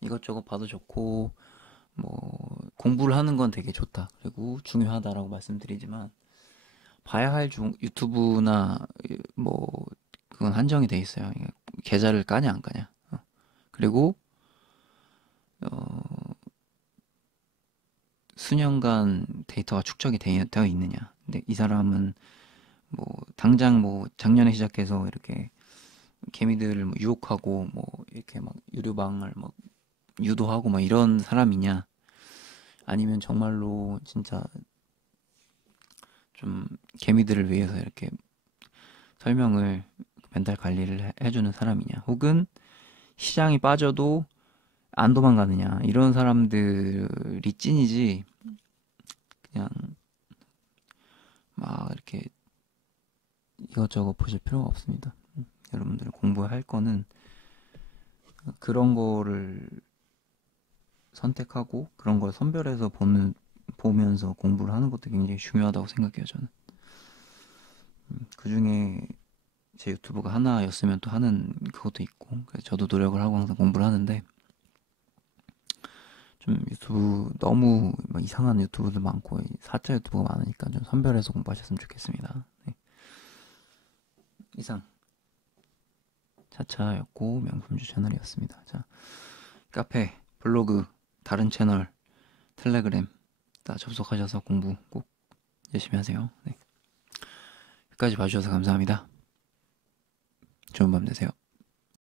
이것저것 봐도 좋고 뭐 공부를 하는 건 되게 좋다. 그리고 중요하다라고 말씀드리지만 봐야 할 유튜브나 뭐 그건 한정이 돼 있어요. 계좌를 까냐 안 까냐. 그리고 수년간 데이터가 축적이 되어 있느냐. 근데 이 사람은 뭐 당장 뭐 작년에 시작해서 이렇게 개미들을 뭐 유혹하고 뭐 이렇게 막 유료방을 막 유도하고 막 이런 사람이냐? 아니면 정말로 진짜 좀 개미들을 위해서 이렇게 설명을 멘탈 관리를 해주는 사람이냐? 혹은 시장이 빠져도 안 도망가느냐? 이런 사람들이 찐이지. 그냥 막 이렇게 이것저것 보실 필요가 없습니다. 여러분들 공부할 거는 그런 거를 선택하고 그런 걸 선별해서 보면서 공부를 하는 것도 굉장히 중요하다고 생각해요, 저는. 그 중에 제 유튜브가 하나였으면 또 하는 그것도 있고, 그래서 저도 노력을 하고 항상 공부를 하는데, 좀 유튜브 너무 막 이상한 유튜브도 많고, 사짜 유튜브가 많으니까 좀 선별해서 공부하셨으면 좋겠습니다. 네. 이상 차차였고 명품주 채널이었습니다. 자, 카페, 블로그, 다른 채널, 텔레그램 다 접속하셔서 공부 꼭 열심히 하세요. 네. 끝까지 봐주셔서 감사합니다. 좋은 밤 되세요.